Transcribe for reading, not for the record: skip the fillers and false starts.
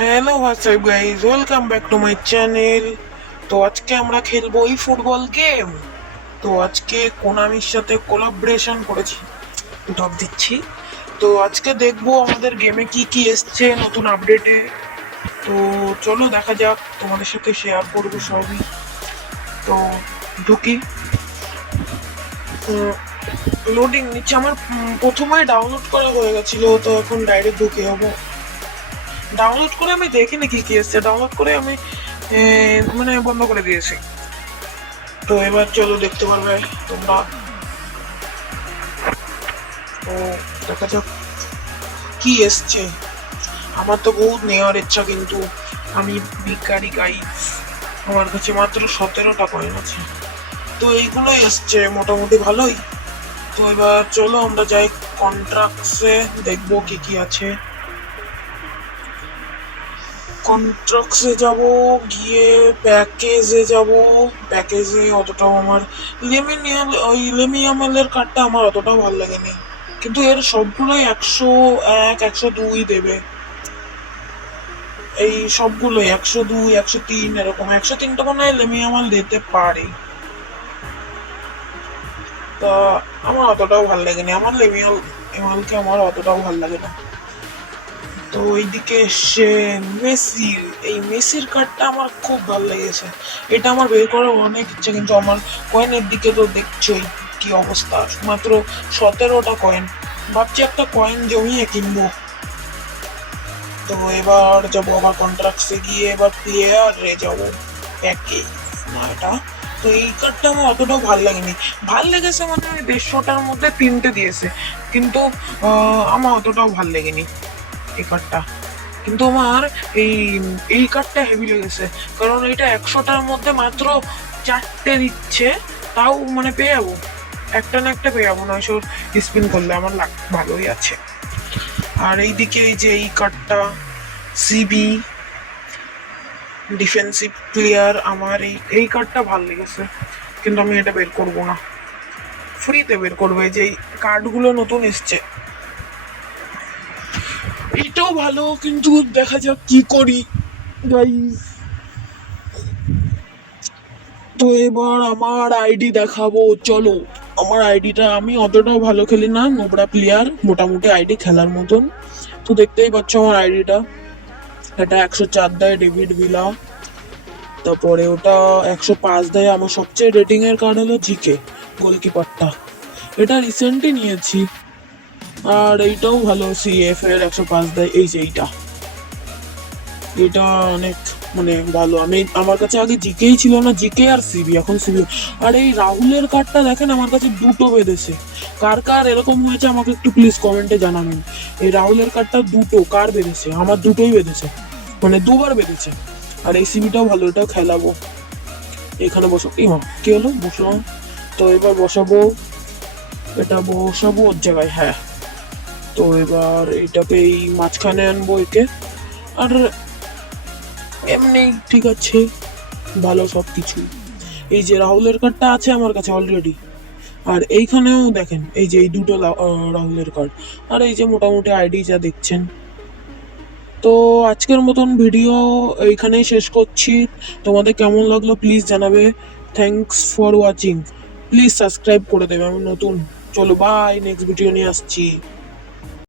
Hello WhatsApp guys, welcome back to my channel. তো আজকে আমরা খেলবো এই ফুটবল গেম। তো আজকে কোনামির সাথে কোলাবরেশন করেছি, ডব দিচ্ছি। তো আজকে দেখবো আমাদের গেমে কি কি এসছে নতুন আপডেটে। তো চলো দেখা যাক, তোমাদের সাথে শেয়ার করবো সবই। তো ঢুকি। লোডিং নিচ্ছে আমার। প্রথমে ডাউনলোড করা হয়ে গেছিলো, তো এখন ডাইরেক্ট ঢুকে যাবো। ডাউনলোড করে আমি দেখিনি কি কি এসছে, ডাউনলোড করে আমি মানে বন্ধ করে দিয়েছি। তো এবার চলো দেখতে পারবে তোমরা। তো দেখা যাক কি এসছে। আমার তো বহুত নেওয়ার ইচ্ছা, কিন্তু আমি ভিখারি গাইস, আমার কাছে মাত্র 17টা কয়েন আছে। তো এইগুলোই এসছে মোটামুটি ভালোই। তো এবার চলো আমরা যাই কন্ট্রাক্টসে, দেখবো কি কি আছে। কন্ট্রাক্টসে যাব, গিয়ে প্যাকেজে যাব। প্যাকেজে অতটাও আমার লেমিয়ামেলের কার্ডটা আমার অতটাও ভালো লাগেনি, কিন্তু এর সবগুলোই 101 102 দেবে। এই সবগুলোই 102 103 এরকম, 103টা মনে হয় লেমিয়ামাল দিতে পারে। তা আমার অতটাও ভালো লাগেনি, আমার এমালকে আমার অতটাও ভালো লাগে না। তো ওইদিকে এসে মেসির, এই মেসির কার্ডটা আমার খুব ভালো লেগেছে। এটা আমার বের করার অনেক ইচ্ছা, কিন্তু আমার কয়েনের দিকে তো দেখছোই কি অবস্থা, মাত্র 17টা কয়েন। ভাবছি একটা কয়েন জমিয়ে কিনবো। তো এবার যাবো আবার কন্ট্রাক্টসে, গিয়ে এবার প্লেয়ারে যাবো। প্যাকেজ না এটা। তো এই কার্ডটা আমার অতটাও ভাল লাগেনি। ভাল লেগেছে মানে 150টার মধ্যে 3টে দিয়েছে, কিন্তু আমার অতটাও ভাল লেগেনি এই কার্ডটা। কিন্তু আমার এই এই কার্ডটা হেভি লেগেছে, কারণ এটা 100টার মধ্যে মাত্র 4টে দিচ্ছে। তাও মানে পেয়ে যাবো, একটা না একটা পেয়ে যাবো, 900 স্পিন করলে আমার লাগ ভালোই আছে। আর এইদিকে এই যে এই কার্ডটা, সিবি ডিফেন্সিভ প্লেয়ার, আমার এই কার্ডটা ভালো লেগেছে, কিন্তু আমি এটা বের করবো না, ফ্রিতে বের করবো। এই যে কার্ডগুলো নতুন এসছে, এটাও ভালো, কিন্তু দেখা যাক কি করি গাইস। তো এবার আমার আইডি দেখাবো, চলো। আমার আইডিটা, আমি অতটাও ভালো খেলি না, নোবরা প্লেয়ার, মোটামুটি আইডি খেলার মতন। তো দেখতেই পাচ্ছ আমার আইডিটা। এটা 104 দেয় ডেভিড ভিলা, তারপরে ওটা 105 দেয়। আমার সবচেয়ে রেটিং এর কার্ড হলো জিকে, গোলকিপারটা। এটা রিসেন্টলি নিয়েছি। আর এইটাও ভালো, সিএফ এর 105 দেয়। এই যে এইটা, এটা অনেক মানে ভালো। আমি, আমার কাছে আগে জিকেই ছিল না, জিকে আর সিবি, এখন সিবি। আর এই রাহুলের কার্ডটা দেখেন, আমার কাছে দুটো বেঁধেছে। কার কার এরকম হয়েছে আমাকে একটু প্লিজ কমেন্টে জানাবেন। এই রাহুলের কার্ডটা দুটো কার বেঁধেছে, আমার দুটোই বেঁধেছে, মানে দুবার বেঁধেছে। আর এই সিবিটাও ভালো, এটাও খেলাবো। এখানে বসো, এই মা কি হলো, বসলাম। তো এবার বসাবো, এটা বসাবো ওর জায়গায়, হ্যাঁ। তো এবার এটাকে এই মাঝখানে আনবো একে। আর এমনি ঠিক আছে, ভালো সব কিছু। এই যে রাহুলের কার্ডটা আছে আমার কাছে অলরেডি। আর এইখানেও দেখেন, এই যে এই দুটো রাহুলের কার্ড। আর এই যে মোটামুটি আইডি যা দেখছেন। তো আজকের মতন ভিডিও এইখানেই শেষ করছি। তোমাদের কেমন লাগলো প্লিজ জানাবে। Thanks for watching. Please subscribe করে দেবে, আমি নতুন। চলো বাই, নেক্সট ভিডিও নিয়ে আসছি।